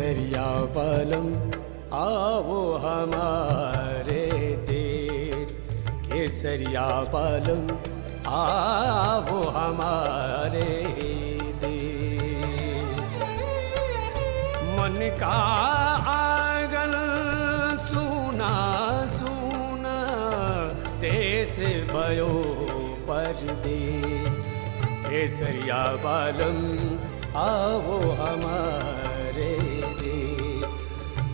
केसरिया बालम आओ हमारे देश, केसरिया बालम आओ हमारे देश। मन का आंगन सूना सूना, देश भयो परदेश। केसरिया बालम आओ हमारे देश,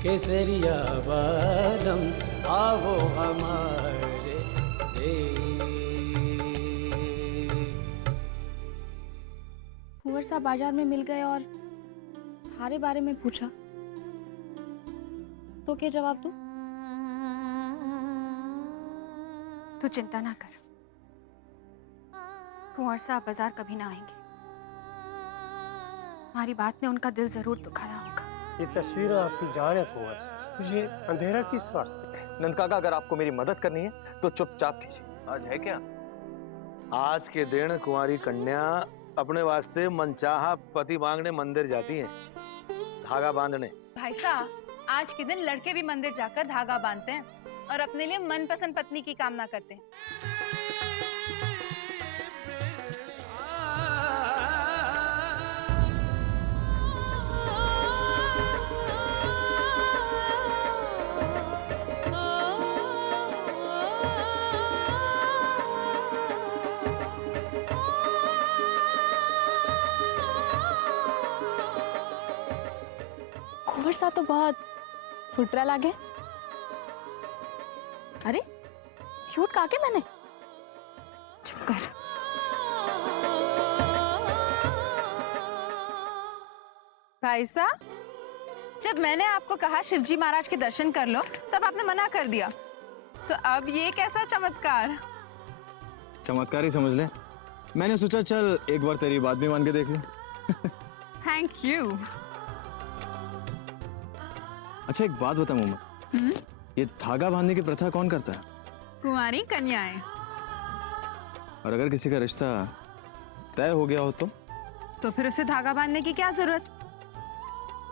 केसरिया बालम आओ हमारे देश। कुंवर साहब बाजार में मिल गए और थारे बारे में पूछा तो क्या जवाब दूं? तू चिंता ना कर, कुंवर साहब बाजार कभी ना आएंगे। हमारी बात ने उनका दिल जरूर दुखाया होगा। ये तस्वीर आपकी जान है कुंवर साहब, तुझे अंधेरा किस वास्ते? नंद काका, अगर आपको मेरी मदद करनी है तो चुपचाप कीजिए। आज है क्या? आज के दिन कुंवारी कन्या अपने वास्ते मनचाहा पति मांगने मंदिर जाती हैं, धागा बांधने। भाई साहब, आज के दिन लड़के भी मंदिर जाकर धागा बांधते हैं और अपने लिए मनपसंद पत्नी की कामना करते हैं। कुंवर साहब तो बहुत फुटरा लागे। अरे झूठ कहा के मैंने? चुप कर। भाई साहब, जब मैंने आपको कहा शिवजी महाराज के दर्शन कर लो, तब आपने मना कर दिया। तो अब ये कैसा चमत्कार? चमत्कार ही समझ ले। मैंने सोचा चल एक बार तेरी बात भी मान के देख ले। Thank you. अच्छा एक बात बता मोहम्मद, ये धागा बांधने की प्रथा कौन करता है? कुंवारी कन्याएं। और अगर किसी का रिश्ता तय हो गया हो तो फिर उसे धागा बांधने की क्या जरूरत?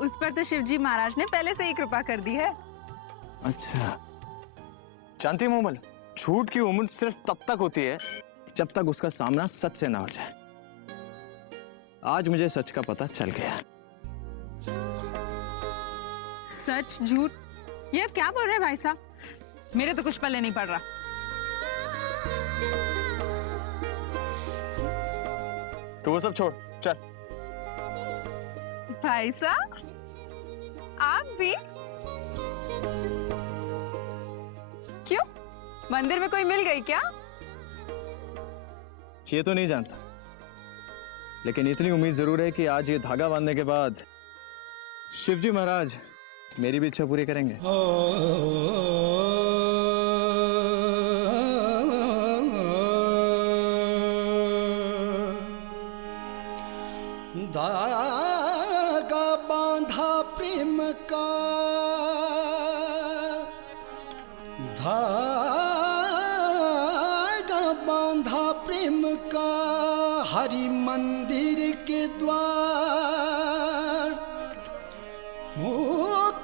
उस पर तो शिवजी महाराज ने पहले से ही कृपा कर दी है। अच्छा जानती मोमल, झूठ की उम्र सिर्फ तब तक होती है जब तक उसका सामना सच से ना हो जाए। आज मुझे सच का पता चल गया। सच झूठ ये अब क्या बोल रहे हैं भाई साहब? मेरे तो कुछ पल्ले नहीं पड़ रहा। तो वो सब छोड़, चल। भाई साहब आप भी? क्यों, मंदिर में कोई मिल गई क्या? ये तो नहीं जानता, लेकिन इतनी उम्मीद जरूर है कि आज ये धागा बांधने के बाद शिवजी महाराज मेरी भी इच्छा पूरी करेंगे। धागा बांधा प्रेम का, धागा बांधा प्रेम का, हरि मंदिर के द्वार।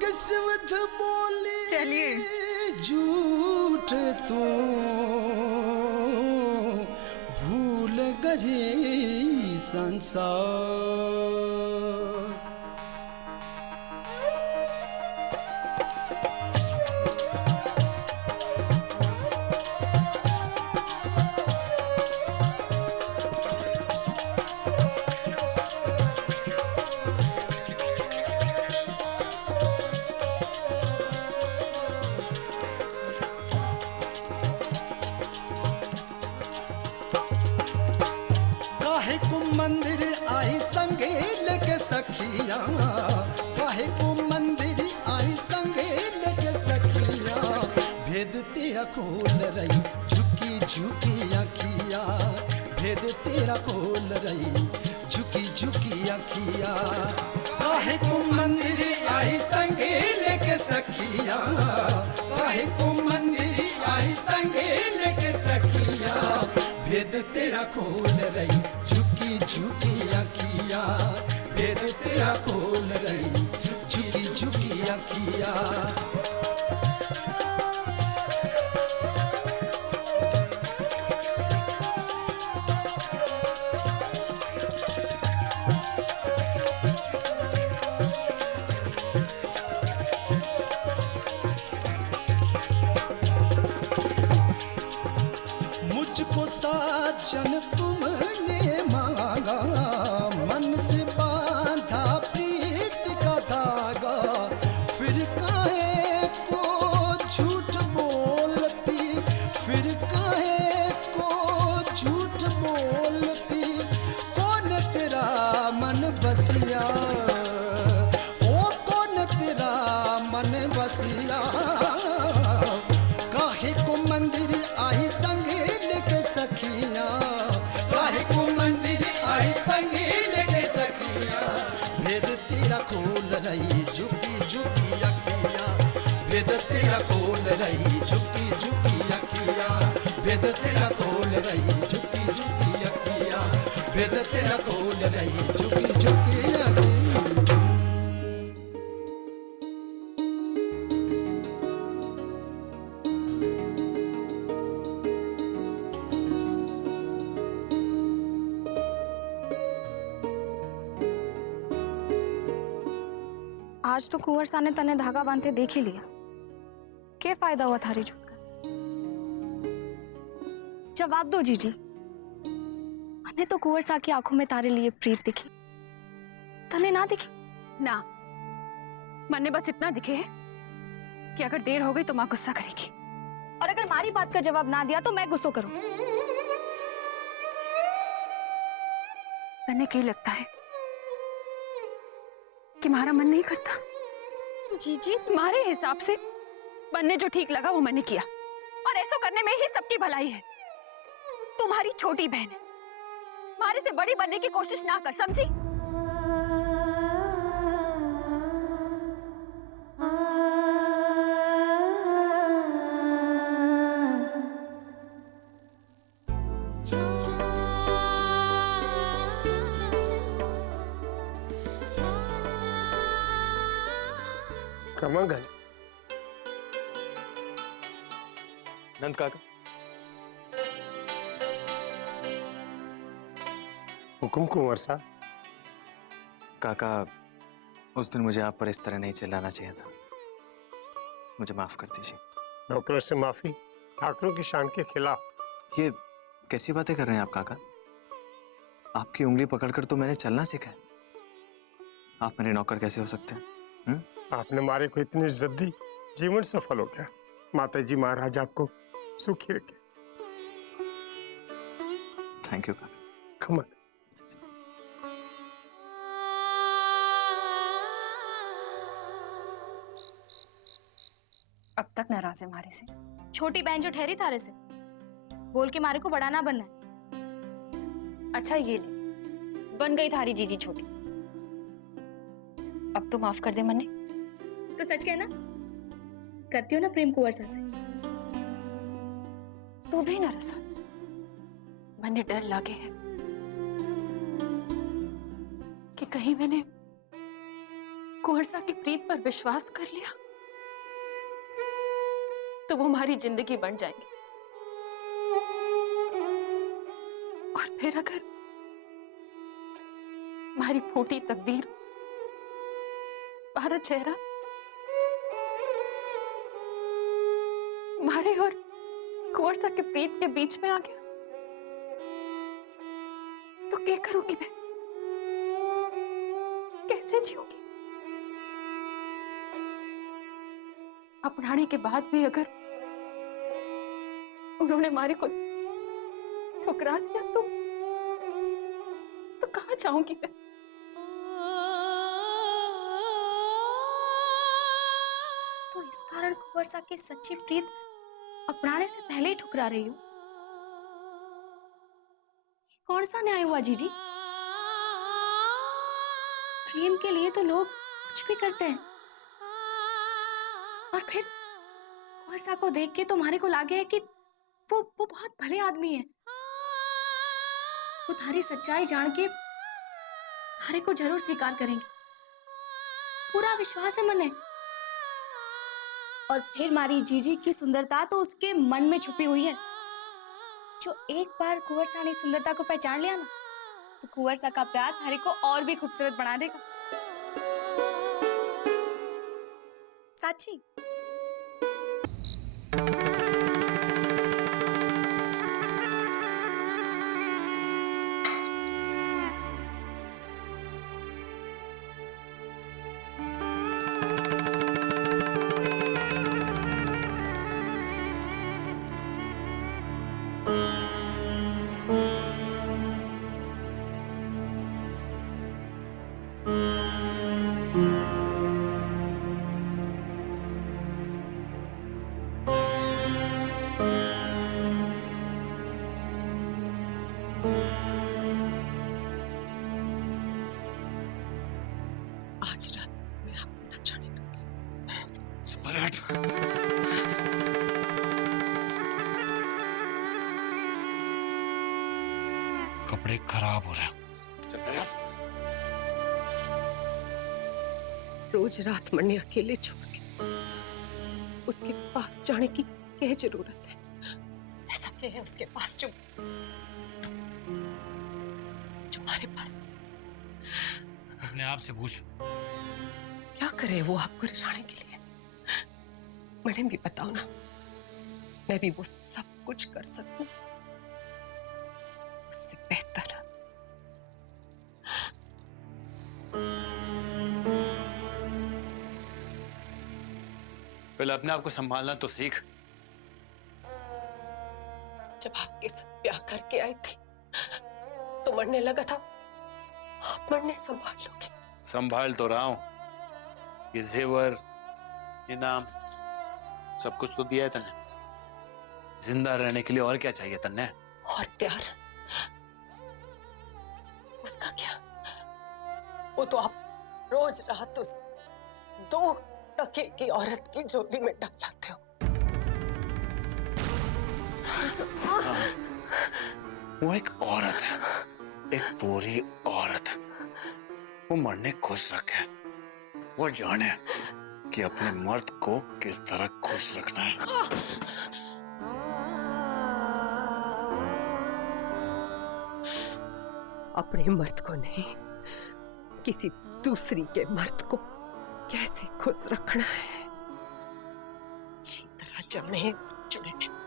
किस्मत बोली चलिए झूठ तो भूल गए संसार। मंदिर आई संगे लेके सखिया, काहे को मंदिर आई संगे लेके सखिया। भेद तेरा खोल रही झुकी झुकी अखिया, भेद तेरा खोल रही झुकी झुकी अखिया। काहे को मंदिर आई संगे लेके सखिया, काहे को मंदिर आई संगे लेके सखिया। भेद तेरा खोल रही झुकी झुकी अखिया, भेद तेरा खोल रही झुकी अखिया। मुझको साजन तुमने मांगा, मन से बांधा प्रीत का धागा, फिर काहे को झूठ बोलती, फिर काहे को झूठ बोलती, कौन तेरा मन बसिया, ओ कौन तेरा मन बसिया। काहे को मंदिर आई संगे लेके सखिया, काहे को मंदिर आई संगे लेके सखिया, भेद तेरा खोल रही झुकी झुकी अखिया, भेद तेरा खोल रही झुकी झुकी अखिया, भेद तेरा खोल रही झुकी झुकी अखिया, भेद तेरा खोल रही झुकी झुकी अखिया। आज तो कुंवर सा ने तने धागा बांधते देख ही लिया, क्या फायदा हुआ थारी झूठ का? जवाब दो जीजी, मैंने तो कुंवर सा की आंखों में तारे लिए प्रीत दिखी, तने ना दिखी? ना, मन ने बस इतना दिखे है कि अगर देर हो गई तो माँ गुस्सा करेगी। और अगर हमारी बात का जवाब ना दिया तो मैं गुस्सा करूं। मैंने क्या लगता है कि हमारा मन नहीं करता? जीजी तुम्हारे हिसाब से बनने जो ठीक लगा वो मैंने किया, और ऐसा करने में ही सबकी भलाई है। तुम्हारी छोटी बहन है, हमारे से बड़ी बनने की कोशिश ना कर, समझी? कमंगल, नंद काका, हुकुम कुंवर साहब। काका उस दिन मुझे आप पर इस तरह नहीं चिल्लाना चाहिए था, मुझे माफ कर दीजिए। नौकरों से माफी ठाकरों की शान के खिलाफ। ये कैसी बातें कर रहे हैं आप काका? आपकी उंगली पकड़कर तो मैंने चलना सीखा है, आप मेरे नौकर कैसे हो सकते हैं? आपने मारे को इतनी इज्जत दी, जीवन सफल हो गया। माता जी महाराज आपको सुखी रखे। थैंक यू काका। कमल, अब तक नाराज है हमारे से। छोटी बहन जो ठहरी थारे से, बोल के मारे को बड़ा ना बनना है। अच्छा ये ले, बन गई थारी जीजी छोटी। अब तो माफ कर दे मन्ने। तो सच कहना, करती हो ना प्रेम कुंवर सा से? तू भी ना रसा, मैंने डर लगे है कि कहीं मैंने कुंवर सा की प्रीत पर विश्वास कर लिया तो वो हमारी जिंदगी बन जाएंगे, और फिर अगर हमारी फूटी तकदीर, हमारा चेहरा हमारे और कुंवर सा के प्रीत के बीच में आ गया तो क्या करूंगी मैं? कैसे जीऊंगी? अपनाने के बाद भी अगर उन्होंने हमारे को ठुकरा दिया तो कहां जाऊंगी मैं? तो इस कारण कुंवर सा की सच्ची प्रीत अपनाने से पहले ही ठुकरा रही हूँ। कौन सा न्याय हुआ जीजी? प्रेम के लिए तो लोग कुछ भी करते हैं, और फिर कुंवर सा को देख के तुम्हारे को लगे है कि वो बहुत भले आदमी है। वो थारी सच्चाई जान के थारे को जरूर स्वीकार करेंगे, पूरा विश्वास है मने। और फिर मारी जीजी की सुंदरता तो उसके मन में छुपी हुई है। जो एक बार कुंवर सा ने सुंदरता को पहचान लिया ना, तो कुंवर सा का प्यार थारी को और भी खूबसूरत बना देगा। साची। आज रात मैं आपको न जाने दूंगी। कपड़े खराब हो रहे हैं। रोज रात मरने अकेले छोड़ के उसके पास जाने की क्या जरूरत है? ऐसा क्या है उसके पास जो हमारे पास? अपने आप से पूछ। क्या करे वो आपको रिझाने के लिए? मैडम भी बताओ ना, मैं भी वो सब कुछ कर सकूं उससे बेहतर। पहले अपने आप को संभालना तो सीख। जब आपके साथ ब्याह करके आई थी तो मरने लगा था, आप मरने संभाल लोगे? संभाल तो रहा हूं। ये जेवर, ये नाम, सब कुछ तो दिया है तन्ने। जिंदा रहने के लिए और क्या चाहिए तन्ने? और प्यार, उसका क्या? वो तो आप रोज रात उस 2 टके की औरत की झोली में डालाते हो। वो एक औरत है, एक पूरी औरत। वो मरने खुश रखे, वो जाने कि अपने मर्द को किस तरह खुश रखना है। अपने मर्द को नहीं, किसी दूसरी के मर्द को कैसे खुश रखना है, अच्छी तरह जाने चुने।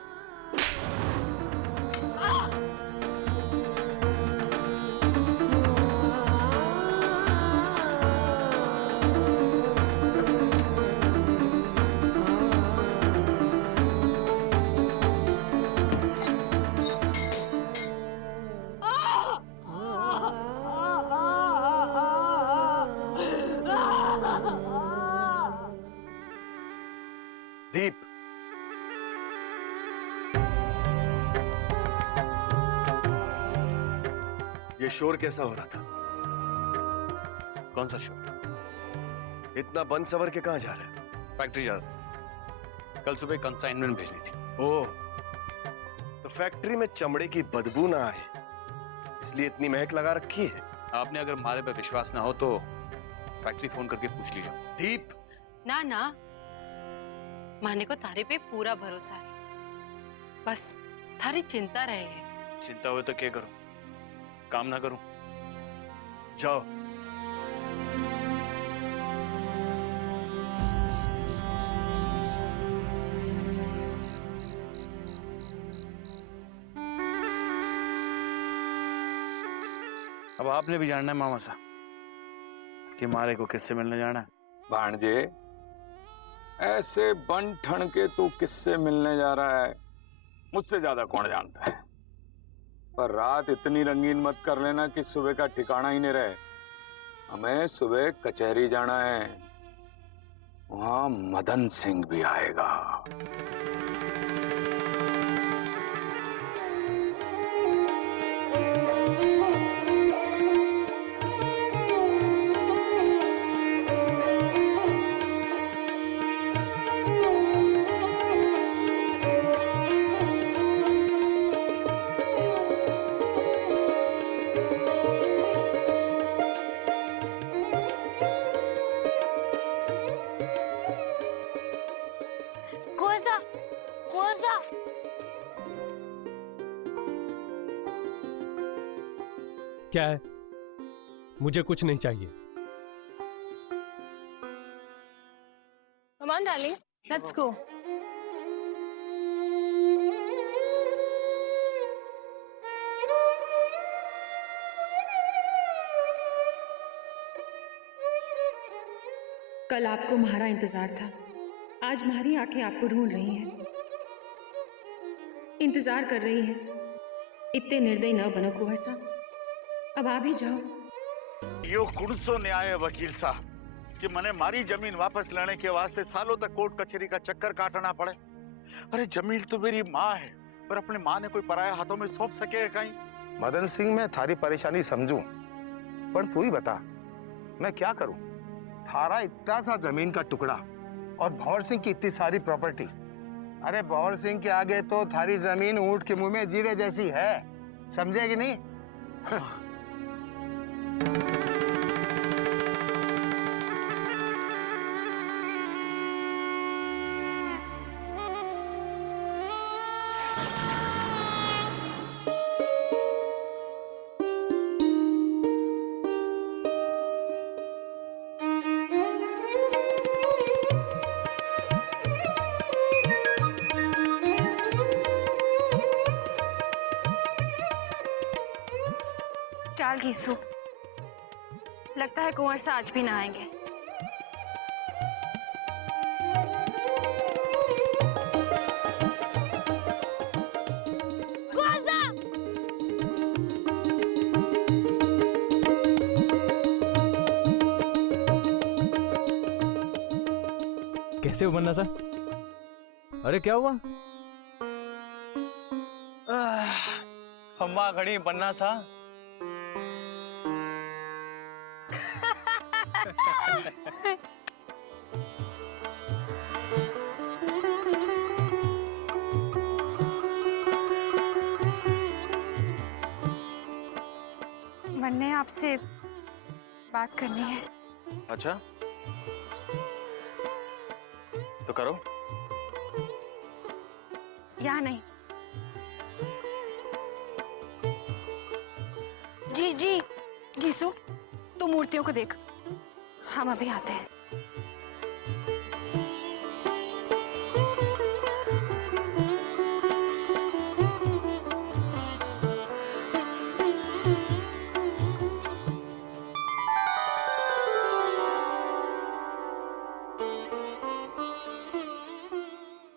दीप, ये शोर कैसा हो रहा था? कौन सा शोर? इतना बंद सवर के कहां जा रहे हैं? फैक्ट्री जा रहा था। कल सुबह कंसाइनमेंट भेजनी थी। ओह, तो फैक्ट्री में चमड़े की बदबू ना आए इसलिए इतनी महक लगा रखी है। आपने अगर हमारे पे विश्वास ना हो तो फैक्ट्री फोन करके पूछ लीजिए। दीप, ना ना, माने को थारे पे पूरा भरोसा है। बस थारी चिंता रहे। चिंता हो तो क्या करूं? काम ना करूं? जाओ। अब आपने भी जानना है मामा साहब कि मारे को किससे मिलने जाना है। भांजे, ऐसे बन ठन के तू किससे मिलने जा रहा है मुझसे ज्यादा कौन जानता है। पर रात इतनी रंगीन मत कर लेना कि सुबह का ठिकाना ही नहीं रहे। हमें सुबह कचहरी जाना है, वहां मदन सिंह भी आएगा। क्या है? मुझे कुछ नहीं चाहिए। Come on, darling. Let's go. कल आपको म्हारा इंतजार था, आज म्हारी आंखें आपको ढूंढ रही हैं, इंतजार कर रही हैं। इतने निर्दयी न बनो कुंवर साहब, अब आ भी जाओ। यो कुणसो न्याय है वकील साहब कि मने मारी जमीन वापस लेने के वास्ते सालों तक कोर्ट कचहरी का चक्कर काटना पड़े। अरे जमीन तो मेरी माँ है, पर अपनी माँ ने कोई पराया हाथों में सौंप सके कहीं? मदन सिंह, मैं थारी परेशानी समझूं, पर तू ही बता मैं क्या करूं? थारा इतना सा जमीन का टुकड़ा और भंवर सिंह की इतनी सारी प्रॉपर्टी। अरे भंवर सिंह के आगे तो थारी जमीन ऊंट के मुंह में जीरे जैसी है, समझे कि नहीं? चाल घीसू, लगता है कुंवर से आज भी ना आएंगे। कैसे हो बन्ना सा? अरे क्या हुआ? अम्मा घड़ी बन्ना सा। मैंने आपसे बात करनी है। अच्छा तो करो। यहाँ नहीं। जी जी घीसू, तू मूर्तियों को देख, हम अभी आते हैं।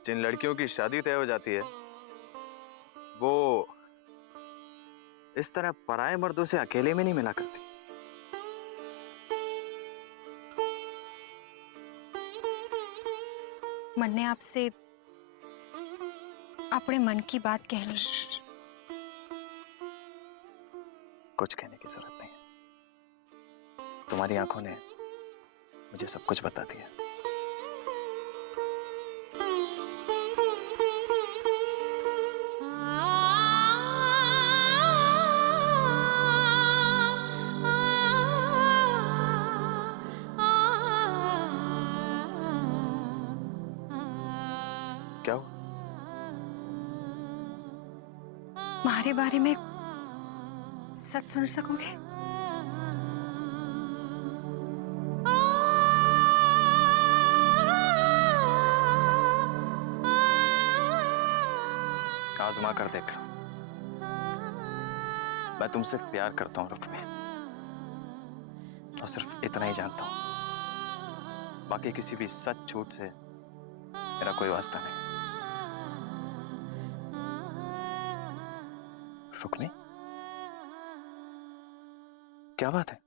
जिन लड़कियों की शादी तय हो जाती है वो इस तरह पराये मर्दों से अकेले में नहीं मिला करती। मैंने आपसे अपने मन की बात कहनी। कुछ कहने की जरूरत नहीं है, तुम्हारी आंखों ने मुझे सब कुछ बता दिया। क्या हो? हमारे बारे में सच सुन सकोगे? आजमा कर देख लो। मैं तुमसे प्यार करता हूं रुक्मी, और सिर्फ इतना ही जानता हूं। बाकी किसी भी सच झूठ से मेरा कोई वास्ता नहीं। रुक्मी, क्या बात है?